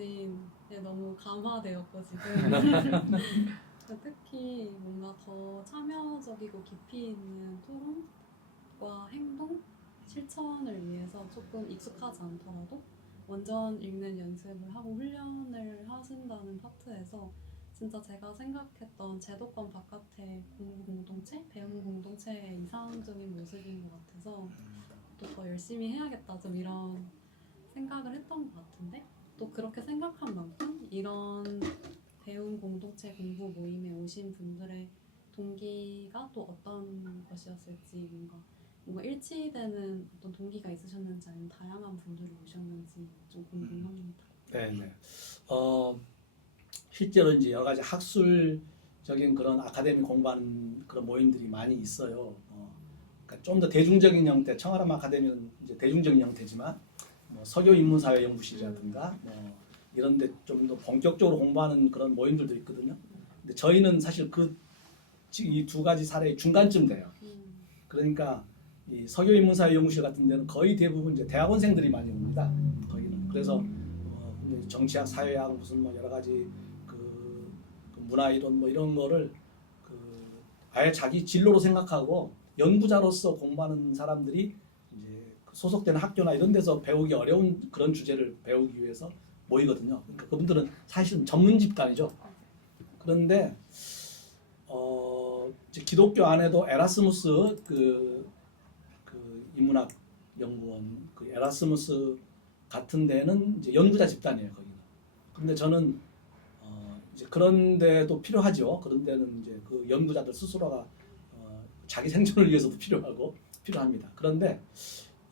정신에 너무 감화되었고 지금 특히 뭔가 더 참여적이고 깊이 있는 토론과 행동, 실천을 위해서 조금 익숙하지 않더라도 원전 읽는 연습을 하고 훈련을 하신다는 파트에서 진짜 제가 생각했던 제도권 바깥의 공부 공동체, 배움 공동체의 이상적인 모습인 것 같아서 또 더 열심히 해야겠다 좀 이런 생각을 했던 것 같은데 또 그렇게 생각한 만큼 이런 배움 공동체 공부 모임에 오신 분들의 동기가 또 어떤 것이었을지 뭔가 일치되는 어떤 동기가 있으셨는지 아니면 다양한 분들이 오셨는지 좀 궁금합니다. 네. 실제로 이제 여러 가지 학술적인 그런 아카데미 공부하는 그런 모임들이 많이 있어요. 그러니까 좀 더 대중적인 형태, 청아람 아카데미는 이제 대중적인 형태지만 뭐 서교 인문사회 연구실이라든가 뭐 이런데 좀 더 본격적으로 공부하는 그런 모임들도 있거든요. 근데 저희는 사실 이 두 가지 사례의 중간쯤 돼요. 그러니까 이 서교 인문사회 연구실 같은 데는 거의 대부분 이제 대학원생들이 많이 옵니다. 거기는 그래서 정치학, 사회학 무슨 뭐 여러 가지 그 문화이론 뭐 이런 거를 아예 자기 진로로 생각하고 연구자로서 공부하는 사람들이 이제 소속되는 학교나 이런 데서 배우기 어려운 그런 주제를 배우기 위해서 모이거든요. 그러니까 그분들은 사실은 전문 집단이죠. 그런데 이제 기독교 안에도 에라스무스 그 인문학 연구원 그 에라스무스 같은 데는 이제 연구자 집단이에요, 거기는. 근데 저는 이제 그런 데도 필요하죠. 그런 데는 이제 그 연구자들 스스로가 자기 생존을 위해서도 필요합니다. 그런데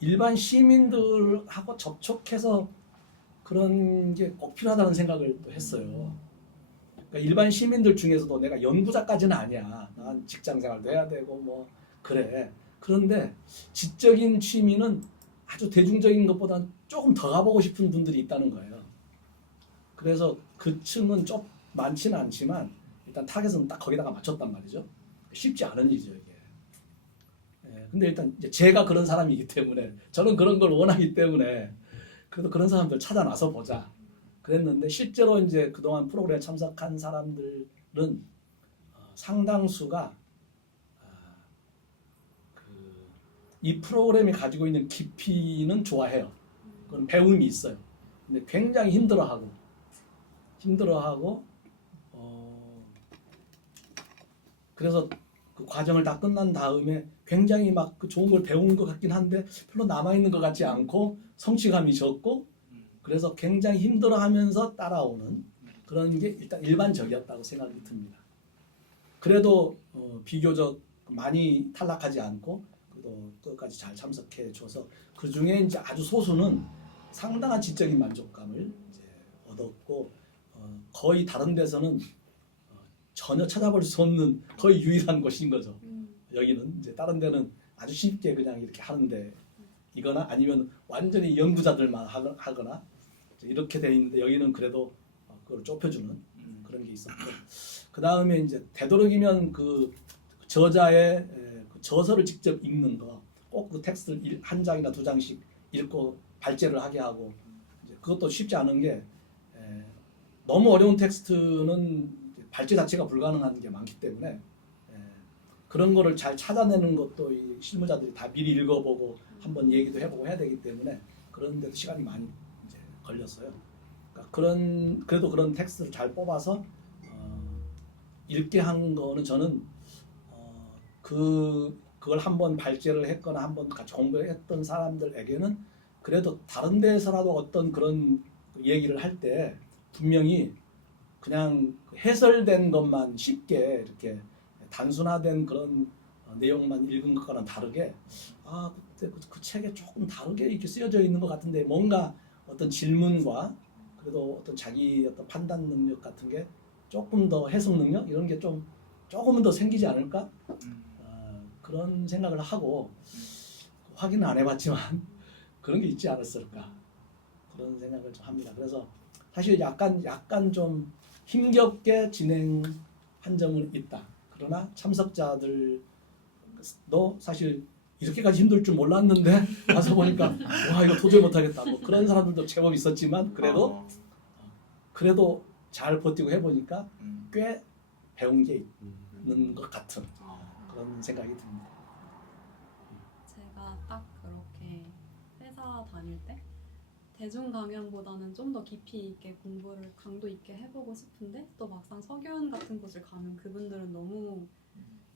일반 시민들하고 접촉해서 그런 게 꼭 필요하다는 생각을 또 했어요. 그러니까 일반 시민들 중에서도 내가 연구자까지는 아니야. 난 직장생활도 해야 되고 뭐 그래. 그런데 지적인 취미는 아주 대중적인 것보다 조금 더 가보고 싶은 분들이 있다는 거예요. 그래서 그 층은 좀 많지는 않지만 일단 타겟은 딱 거기다가 맞췄단 말이죠. 쉽지 않은 일이죠 이게. 근데 일단 이제 제가 그런 사람이기 때문에 저는 그런 걸 원하기 때문에 그래도 그런 사람들 찾아 나서 보자 그랬는데 실제로 이제 그동안 프로그램에 참석한 사람들은 상당수가 이 프로그램이 가지고 있는 깊이는 좋아해요. 그건 배움이 있어요. 근데 굉장히 힘들어하고 그래서 그 과정을 다 끝난 다음에 굉장히 막 그 좋은 걸 배운 것 같긴 한데 별로 남아있는 것 같지 않고 성취감이 적고 그래서 굉장히 힘들어하면서 따라오는 그런 게 일단 일반적이었다고 생각이 듭니다. 그래도 비교적 많이 탈락하지 않고 또 끝까지 잘 참석해 줘서 그 중에 이제 아주 소수는 상당한 지적인 만족감을 이제 얻었고 거의 다른 데서는 전혀 찾아볼 수 없는 거의 유일한 곳인 거죠. 여기는 이제 다른 데는 아주 쉽게 그냥 이렇게 하는데 이거나 아니면 완전히 연구자들만 하거나 이렇게 돼 있는데 여기는 그래도 그걸 좁혀주는 그런 게 있었고 그 다음에 이제 되도록이면 그 저자의 그 저서를 직접 읽는 거 꼭 그 텍스트를 한 장이나 두 장씩 읽고 발제를 하게 하고 이제 그것도 쉽지 않은 게 너무 어려운 텍스트는 발제 자체가 불가능한 게 많기 때문에 그런 거를 잘 찾아내는 것도 이 실무자들이 다 미리 읽어보고 한번 얘기도 해보고 해야 되기 때문에 그런 데도 시간이 많이 이제 걸렸어요. 그러니까 그래도 그런 텍스트를 잘 뽑아서 읽게 한 거는 저는 그걸 한번 발제를 했거나 한번 같이 공부했던 사람들에게는 그래도 다른 데서라도 어떤 그런 얘기를 할 때 분명히 그냥 해설된 것만 쉽게 이렇게 단순화된 그런 내용만 읽은 것과는 다르게 그때 그 책에 조금 다르게 이렇게 쓰여져 있는 것 같은데 뭔가 어떤 질문과 그래도 어떤 자기 어떤 판단 능력 같은 게 조금 더 해석 능력 이런 게 좀 조금은 더 생기지 않을까 그런 생각을 하고 확인은 안 해봤지만 그런 게 있지 않았을까 그런 생각을 좀 합니다. 그래서 사실 약간 좀 힘겹게 진행한 점은 있다. 그러나 참석자들도 사실 이렇게까지 힘들 줄 몰랐는데 와서 보니까 와 이거 도저히 못하겠다 뭐 그런 사람들도 제법 있었지만 그래도 그래도 잘 버티고 해보니까 꽤 배운 게 음. 있는 것 같은 아. 그런 생각이 듭니다. 제가 딱 그렇게 회사 다닐 때 대중 강연보다는 좀 더 깊이 있게 공부를 강도 있게 해보고 싶은데 또 막상 석연 같은 곳을 가면 그분들은 너무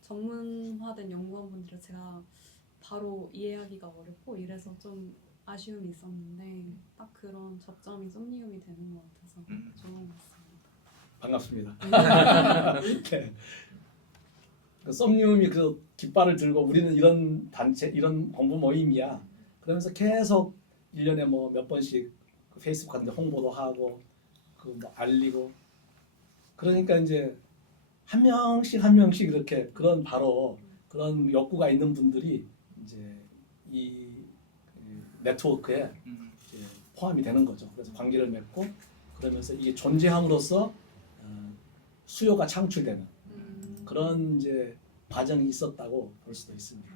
전문화된 연구원분들을 제가 바로 이해하기가 어렵고 이래서 좀 아쉬움이 있었는데 딱 그런 접점이 썸니움이 되는 것 같아서 좋은 것 같습니다. 반갑습니다. 네. 그 썸니움이 그 깃발을 들고 우리는 이런 단체, 이런 공부 모임이야. 그러면서 계속 1년에 뭐 몇 번씩 그 페이스북 같은 데 홍보도 하고 그 뭐 알리고 그러니까 이제 한 명씩 한 명씩 이렇게 그런 바로 그런 욕구가 있는 분들이 이제 이 네트워크에 이제 포함이 되는 거죠. 그래서 관계를 맺고 그러면서 이게 존재함으로써 수요가 창출되는 그런 이제 과정이 있었다고 볼 수도 있습니다.